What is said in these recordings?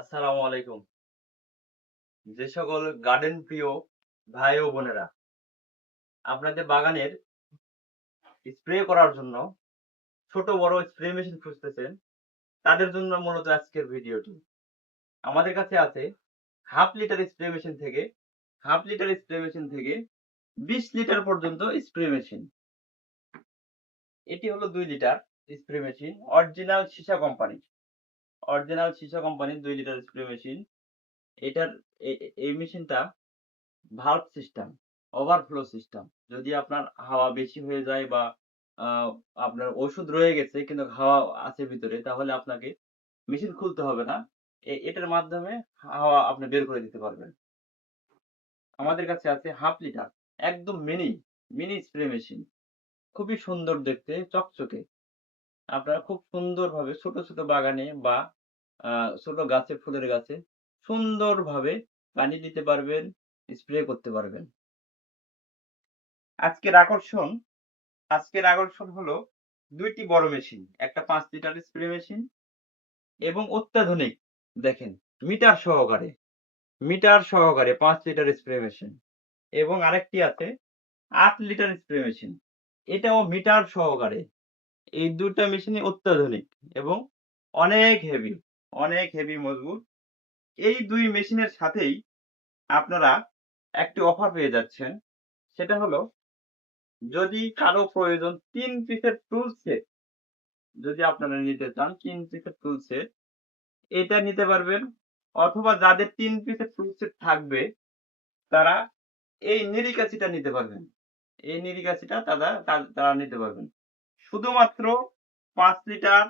আসসালামু আলাইকুম। যে সকল গার্ডেন প্রিয় ভাই ও বোনেরা, আপনাদের বাগানের স্প্রে করার জন্য ছোট বড় স্প্রে মেশিন খুঁজতেছেন, তাদের জন্য মূলত আজকের ভিডিওটি। আমাদের কাছে আছে হাফ লিটার স্প্রে মেশিন থেকে 20 লিটার পর্যন্ত স্প্রে মেশিন। এটি হলো 2 লিটার স্প্রে মেশিন, অরিজিনাল সীসা কোম্পানির 2 লিটার স্প্রে মেশিন। এটার এই মেশিনটা ভালভ সিস্টেম, ওভারফ্লো সিস্টেম। যদি আপনার হাওয়া বেশি হয়ে যায় বা আহ, আপনার ওষুধ রয়ে গেছে কিন্তু হাওয়া আছে ভিতরে, তাহলে আপনাকে মেশিন খুলতে হবে না। এটার মাধ্যমে হাওয়া আপনি বের করে দিতে পারবেন। আমাদের কাছে আছে হাফ লিটার, একদম মিনি মিনি স্প্রে মেশিন। খুবই সুন্দর দেখতে, চকচকে। আপনারা খুব সুন্দরভাবে ছোট ছোট বাগানে বা ছোট গাছে, ফুলের গাছে সুন্দরভাবে পানি দিতে পারবেন, স্প্রে করতে পারবেন। আজকের আকর্ষণ আজকের আকর্ষণ হলো 2টি বড় মেশিন, একটা 5 লিটার স্প্রে মেশিন এবং অত্যাধুনিক, দেখেন, মিটার সহকারে মিটার সহকারে 5 লিটার স্প্রে মেশিন, এবং আরেকটি আছে 8 লিটার স্প্রে মেশিন, এটাও মিটার সহকারে। এই দুটা মেশিনই অত্যাধুনিক এবং অনেক হেভি, অনেক হেভি মজবুত। এই দুই মেশিনের সাথেই আপনারা একটি অফার পেয়ে যাচ্ছেন। সেটা হলো, যদি কারো প্রয়োজন 3 পিসের টুল সেট, যদি আপনারা নিতে চান 3 পিসের টুল সেট, এটা নিতে পারবেন। অথবা যাদের 3 পিসের টুল সেট থাকবে, তারা এই নিরিকাছিটা নিতে পারবেন। এই নিরিকাছিটা তারা নিতে পারবেন। শুধুমাত্র 5 লিটার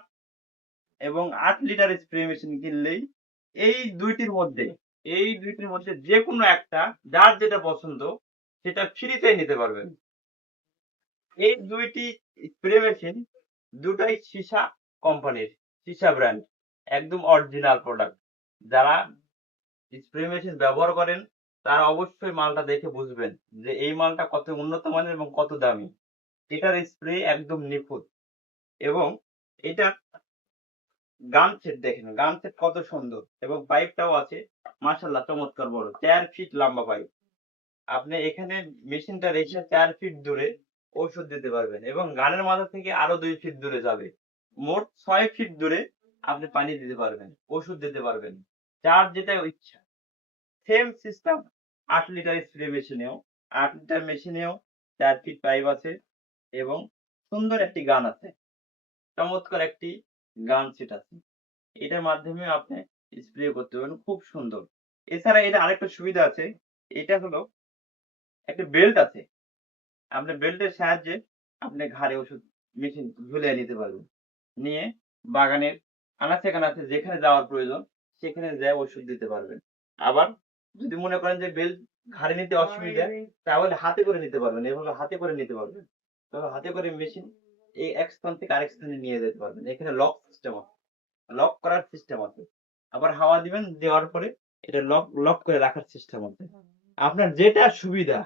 এবং 8 লিটার স্প্রে মেশিন কিনলেই এই দুইটির মধ্যে এই দুইটির মধ্যে যে কোনো একটা, যার যেটা পছন্দ, সেটা ফ্রিতে নিতে পারবেন। এই দুইটি স্প্রে মেশিন দুটাই সীসা কোম্পানির, সীসা ব্র্যান্ড, একদম অরিজিনাল প্রোডাক্ট। যারা স্প্রে মেশিন ব্যবহার করেন তারা অবশ্যই মালটা দেখে বুঝবেন যে এই মালটা কত উন্নত মানের এবং কত দামি। এটার স্প্রে একদম নিখুঁত। এবং এটা গান সেট, দেখেন গান সেট কত সুন্দর, এবং পাইপটাও আছে মাশাআল্লাহ চমৎকার বড়, 4 ফিট লম্বা পাইপ। আপনি এখানে মেশিনটা রেখে 4 ফিট দূরে ওষুধ দিতে পারবেন, এবং গানের মাথা থেকে আরো 2 ফিট দূরে যাবে। মোট 6 ফিট দূরে আপনি পানি দিতে পারবেন, ওষুধ দিতে পারবেন, যার যেটা ইচ্ছা। সেম সিস্টেম 8 লিটার স্প্রে মেশিনেও। 8 লিটার মেশিনেও 4 ফিট পাইপ আছে এবং সুন্দর একটি গান আছে, চমৎকার একটি গান সেট আছে। এটার মাধ্যমে আপনি স্প্রে করতে পারবেন, খুব সুন্দর। এছাড়া এটা আরেকটা সুবিধা আছে, এটা হলো একটা বেল্ট আছে। আপনি বেল্টের সাহায্যে আপনি ঘাড়ে ওষুধ মেশিন ঝুলিয়ে নিতে পারবেন। নিয়ে বাগানের আনাচে কানাচে যেখানে যাওয়ার প্রয়োজন সেখানে যেয়ে ওষুধ দিতে পারবেন। আবার যদি মনে করেন যে বেল্ট ঘাড়ে নিতে অসুবিধা, তাহলে হাতে করে নিতে পারবেন, এভাবে হাতে করে নিতে পারবেন। তবে হাতে করে মেশিন এই এক স্থান থেকে আরেক স্থানে নিয়ে যেতে পারবেন। এখানে লক সিস্টেম আছে, লক করার সিস্টেম আছে। আবার হাওয়া দিবেন, দেওয়ার পরে এটা লক লক করে রাখার সিস্টেম আছে। আপনার যেটা সুবিধা,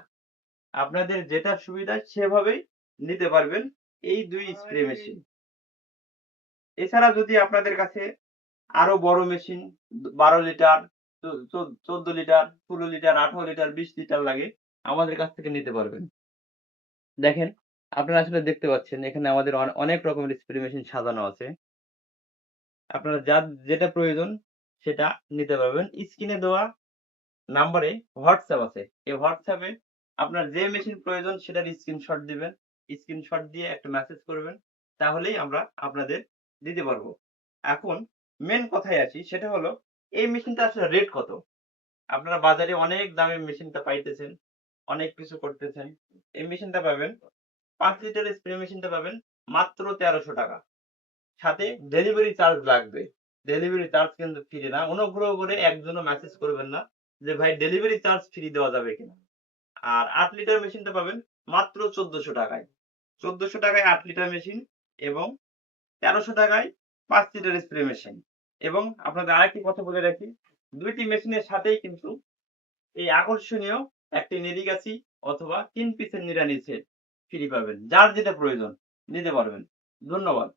আপনাদের যেটা সুবিধা সেভাবেই নিতে পারবেন এই দুই স্প্রে মেশিন। এছাড়া যদি আপনাদের কাছে আরো বড় machine 12 litre, 14 litre, 16 litre, 18 litre, 20 litre লাগে, আমাদের কাছ থেকে নিতে পারবেন। দেখেন, আপনারা আসলে দেখতে পাচ্ছেন এখানে আমাদের অনেক রকমের স্প্রে মেশিন সাজানো আছে। আপনারা যার যেটা প্রয়োজন সেটা নিতে পারবেন। স্ক্রিনে দেওয়া নাম্বারে হোয়াটসঅ্যাপ আছে। এই হোয়াটসঅ্যাপে আপনার যে মেশিন প্রয়োজন সেটার স্ক্রিনশট দিবেন। স্ক্রিনশট দিয়ে একটা মেসেজ করবেন। তাহলেই আমরা আপনাদের দিতে পারবো। এখন মেন কথায় আসি, সেটা হলো এই মেশিনটা আসলে রেট কত? আপনারা বাজারে অনেক দামে মেশিনটা পাইতেছেন, অনেক কিছু করতেছেন। এই মেশিনটা পাবেন, 5 লিটার স্প্রে মেশিনটা পাবেন মাত্র 1300 টাকা। সাথে ডেলিভারি চার্জ লাগবে। ডেলিভারি চার্জ কিন্তু ফ্রি না। অনুগ্রহ করে একজনও মেসেজ করবেন না যে ভাই ডেলিভারি চার্জ ফ্রি দেওয়া যাবে কিনা। আর 8 লিটার মেশিনটা পাবেন মাত্র 1400 টাকায়। 1400 টাকায় 8 লিটার মেশিন, এবং 1300 টাকায় 5 লিটার স্প্রে মেশিন। এবং আপনাদের আরেকটি কথা বলে রাখি, দুইটি মেশিনের সাথেই কিন্তু এই আকর্ষণীয় একটি নেড়িগাছি অথবা 3 পিসের নিড়ানি সেট ফ্রি পাবেন। যার যেটা প্রয়োজন নিতে পারবেন। ধন্যবাদ।